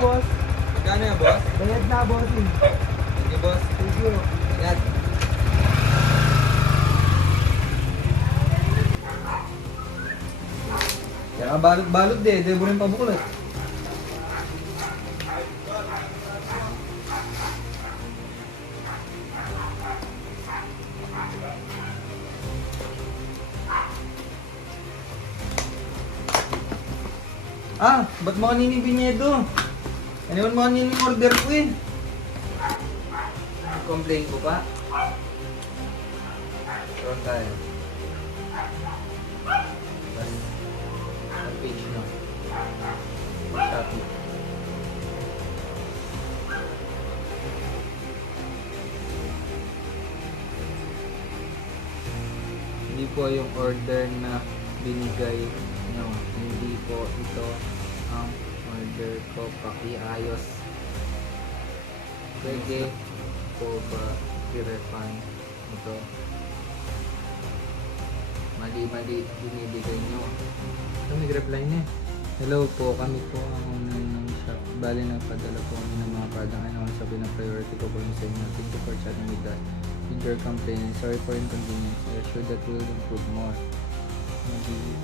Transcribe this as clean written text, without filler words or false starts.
boss. Magkano yan, boss? Bayad na, bossing. Sige, boss. Thank you. Ingat. Kaya ka balot-balot din. Di mo rin pabuklat. Ba't mo kanini binyedo? Ano yun mo kanini order ko eh? Complain ko pa? Saan tayo? Sa page no? Shopee. Hindi po yung order na binigay nyo. Hindi po ito ang order ko. Pakiayos. Pwede po ba i-refund ito? Mali-mali binibigay nyo. Ito nag-reply na eh. Hello po, kami po ang owner ng shop. Bali nagpadala po kami ng mga product and all sabi na priority ko po yung sa inyo. Thank you for chatting with that. With your complaint. Sorry for inconvenience. I assure that we will improve more. Maybe